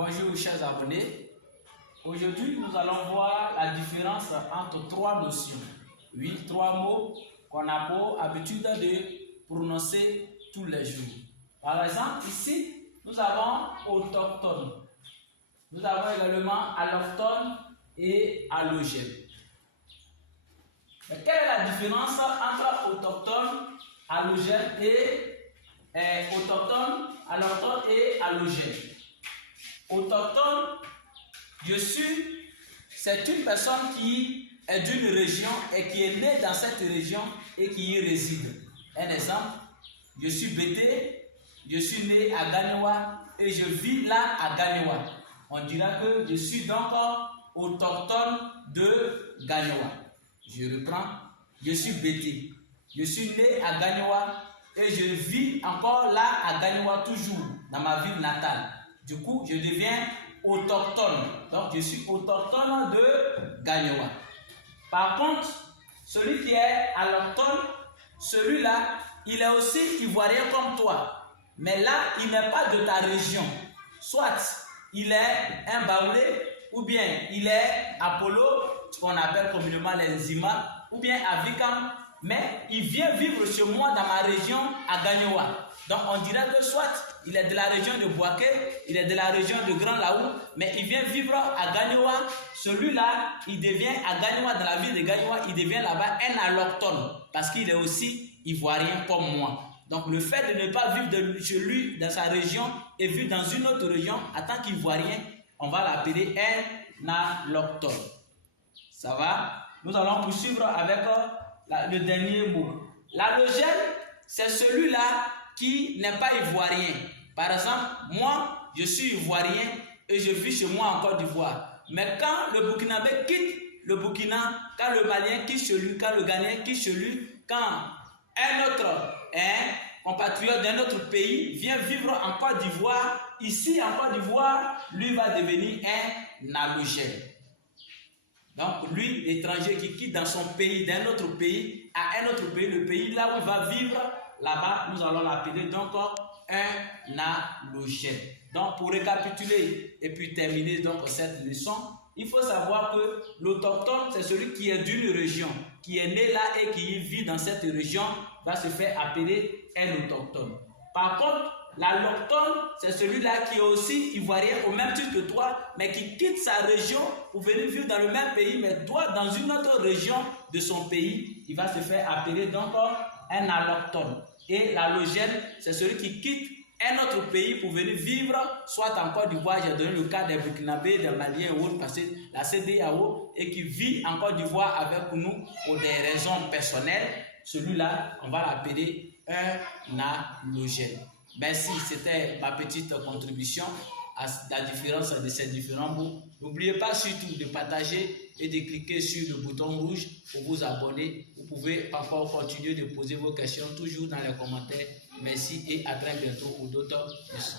Bonjour chers abonnés. Aujourd'hui, nous allons voir la différence entre trois notions. Oui, trois mots qu'on a pour habitude de prononcer tous les jours. Par exemple, ici, nous avons autochtone. Nous avons également allochtone et allogène. Mais quelle est la différence entre autochtone, allogène et autochtone, allochtone et allogène? Autochtone, c'est une personne qui est d'une région et qui est née dans cette région et qui y réside. Un exemple, je suis Bété, je suis né à Gagnoa et je vis là à Gagnoa. On dira que je suis donc autochtone de Gagnoa. Je reprends, je suis Bété, je suis né à Gagnoa et je vis encore là à Gagnoa, toujours dans ma ville natale. Du coup, je deviens autochtone. Donc, je suis autochtone de Gagnoa. Par contre, celui qui est allochtone, celui-là, il est aussi ivoirien comme toi. Mais là, il n'est pas de ta région. Soit il est un Baoulé, ou bien il est Apollo, ce qu'on appelle communément les Zima, ou bien Avikam, mais il vient vivre chez moi dans ma région à Gagnoa. Donc on dirait que soit il est de la région de Boaké, il est de la région de Grand Laou, mais il vient vivre à Gagnoa. Celui-là, il devient à Gagnoa, dans la ville de Gagnoa, il devient là-bas un allochtone, parce qu'il est aussi ivoirien comme moi. Donc le fait de ne pas vivre chez lui, dans sa région, et vivre dans une autre région, en tant qu'Ivoirien, on va l'appeler un allochtone. Ça va? Nous allons poursuivre avec le dernier mot. L'allogène, c'est celui-là qui n'est pas ivoirien. Par exemple, moi, je suis ivoirien et je vis chez moi en Côte d'Ivoire. Mais quand le Burkinabé quitte le Burkina, quand le Malien quitte chez lui, quand le Ghanéen quitte chez lui, quand un autre compatriote d'un autre pays vient vivre en Côte d'Ivoire, ici en Côte d'Ivoire, lui va devenir un allogène. Donc lui, l'étranger qui quitte dans son pays, d'un autre pays, à un autre pays, le pays là où il va vivre, là-bas, nous allons l'appeler donc un allogène. Donc pour récapituler et puis terminer donc cette leçon, il faut savoir que l'autochtone, c'est celui qui est d'une région, qui est né là et qui vit dans cette région, va se faire appeler un autochtone. Par contre, l'allochtone, c'est celui-là qui est aussi ivoirien au même titre que toi, mais qui quitte sa région pour venir vivre dans le même pays, mais toi, dans une autre région de son pays, il va se faire appeler donc un allochtone. Et l'allogène, c'est celui qui quitte un autre pays pour venir vivre, soit en Côte d'Ivoire, j'ai donné le cas des Burkinabés, des Maliens et autres, parce que la CEDEAO, et qui vit en Côte d'Ivoire avec nous pour des raisons personnelles, celui-là, on va l'appeler un allogène. Merci, c'était ma petite contribution à la différence de ces différents mots. N'oubliez pas surtout de partager et de cliquer sur le bouton rouge pour vous abonner. Vous pouvez encore continuer de poser vos questions toujours dans les commentaires. Merci et à très bientôt pour d'autres leçons.